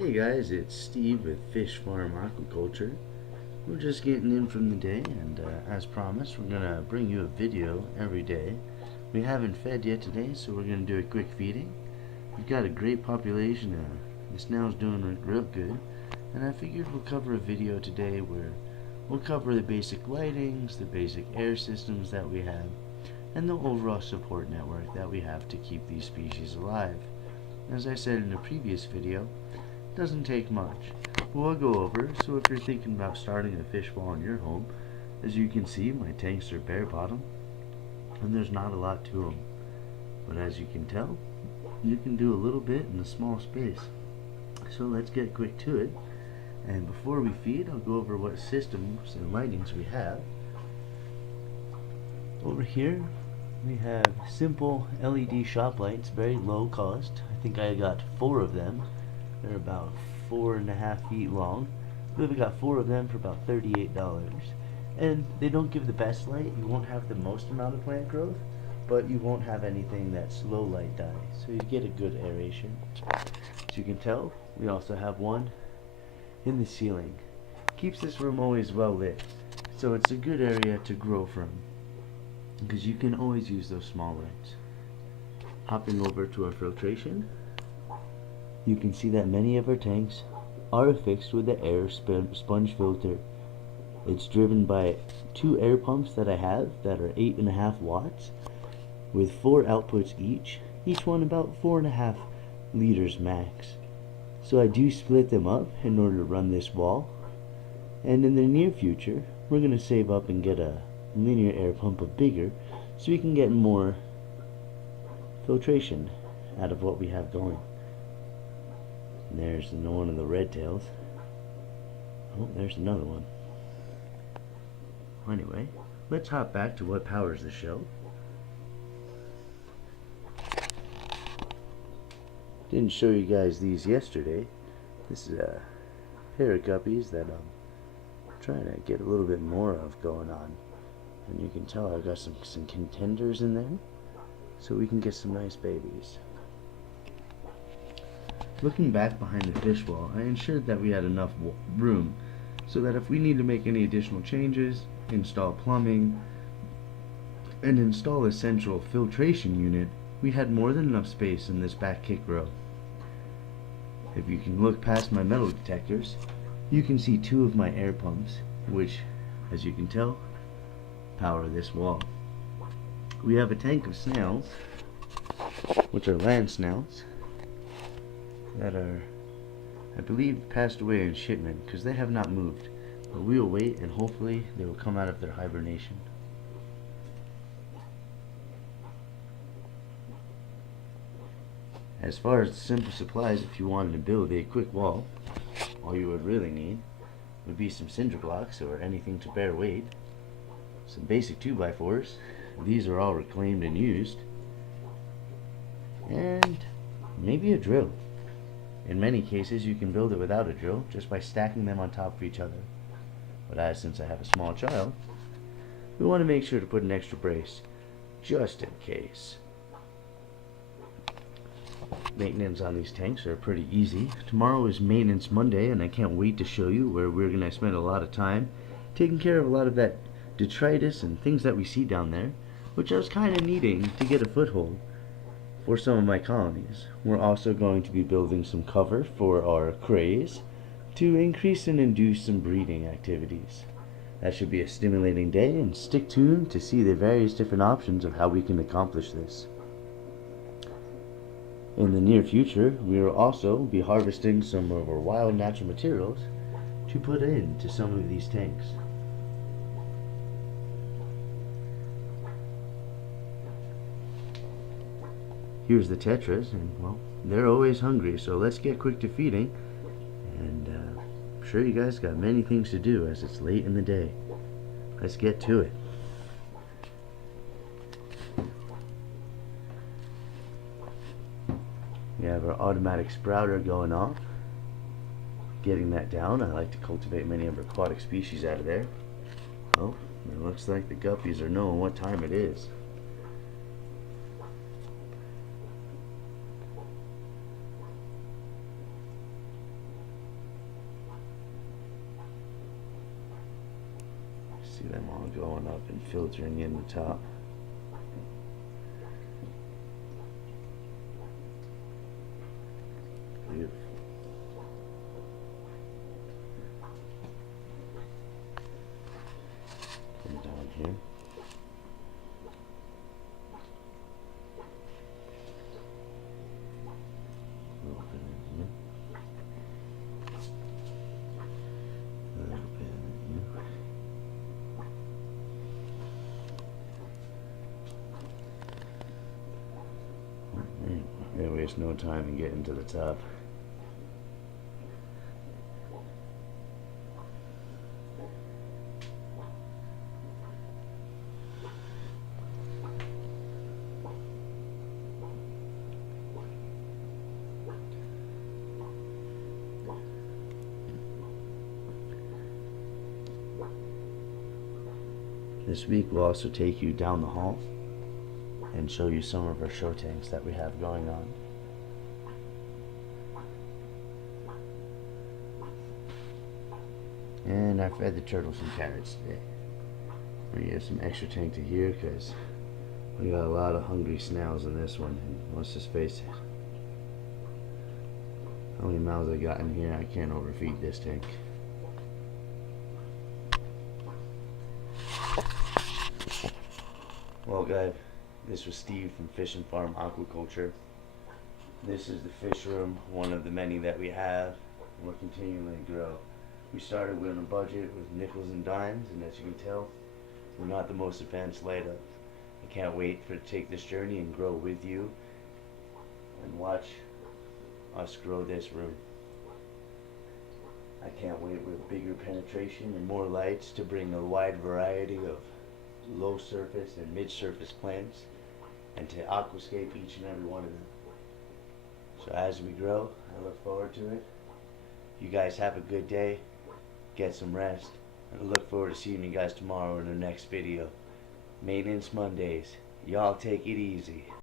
Hey guys, it's Steve with Fish Farm Aquaculture. We're just getting in from the day, and as promised, we're going to bring you a video every day. We haven't fed yet today, so we're going to do a quick feeding. We've got a great population. The snail's doing real good, and I figured we'll cover a video today where we'll cover the basic lightings, the basic air systems that we have, and the overall support network that we have to keep these species alive. As I said in a previous video, it doesn't take much. We'll go over, so if you're thinking about starting a fish wall in your home, as you can see, my tanks are bare bottom, and there's not a lot to them. But as you can tell, you can do a little bit in a small space. So let's get quick to it. And before we feed, I'll go over what systems and lightings we have. Over here, we have simple LED shop lights, very low cost. I think I got 4 of them. They're about 4.5 feet long. We've got 4 of them for about $38. And they don't give the best light. You won't have the most amount of plant growth, but you won't have anything that's low light dye. So you get a good aeration. As you can tell, we also have one in the ceiling. Keeps this room always well lit. So it's a good area to grow from, because you can always use those small lights. Hopping over to our filtration, you can see that many of our tanks are affixed with the air sponge filter. It's driven by 2 air pumps that I have that are 8.5 watts with 4 outputs each one about 4.5 liters max. So I do split them up in order to run this wall, and in the near future we're going to save up and get a linear air pump of bigger, so we can get more filtration out of what we have going. And there's one of the red tails. Oh, there's another one. Anyway, let's hop back to what powers the show. Didn't show you guys these yesterday. This is a pair of guppies that I'm trying to get a little bit more of going on. And you can tell I've got some contenders in there, so we can get some nice babies. Looking back behind the fish wall, I ensured that we had enough room so that if we need to make any additional changes, install plumbing, and install a central filtration unit, we had more than enough space in this back kick row. If you can look past my metal detectors, you can see 2 of my air pumps, which, as you can tell, power this wall. We have a tank of snails, which are land snails, that are, I believe, passed away in shipment because they have not moved. But we will wait, and hopefully they will come out of their hibernation. As far as the simple supplies, if you wanted to build a quick wall, all you would really need would be some cinder blocks or anything to bear weight, some basic 2x4s, these are all reclaimed and used, and maybe a drill. In many cases you can build it without a drill just by stacking them on top of each other. But since I have a small child, we want to make sure to put an extra brace just in case. Maintenance on these tanks are pretty easy. Tomorrow is Maintenance Monday, and I can't wait to show you where we're going to spend a lot of time taking care of a lot of that detritus and things that we see down there, which I was kind of needing to get a foothold for some of my colonies. We're also going to be building some cover for our crays to increase and induce some breeding activities. That should be a stimulating day, and stick tuned to see the various different options of how we can accomplish this. In the near future, we will also be harvesting some of our wild natural materials to put into some of these tanks. Here's the tetras, and well, they're always hungry, so let's get quick to feeding. And I'm sure you guys got many things to do as it's late in the day. Let's get to it. We have our automatic sprouter going off. Getting that down, I like to cultivate many of our aquatic species out of there. Oh, it looks like the guppies are knowing what time it is. See them all going up and filtering in the top. Beautiful. Come down here. Open in here. A little bit in here. They waste no time in getting to the top. This week we'll also take you down the hall and show you some of our show tanks that we have going on. And I fed the turtles some carrots today. We have some extra tank to here because we got a lot of hungry snails in this one, and let's just face it, how many mouths I got in here, I can't overfeed this tank. Well guys, this was Steve from Fish and Farm Aquaculture. This is the fish room, one of the many that we have, and we're continuing to grow. We started with a budget with nickels and dimes, and as you can tell, we're not the most advanced layout. I can't wait to take this journey and grow with you and watch us grow this room. I can't wait with bigger penetration and more lights to bring a wide variety of low surface and mid surface plants and to aquascape each and every one of them. So as we grow, I look forward to it. You guys have a good day, get some rest, and I look forward to seeing you guys tomorrow in the next video. Maintenance Mondays. Y'all take it easy.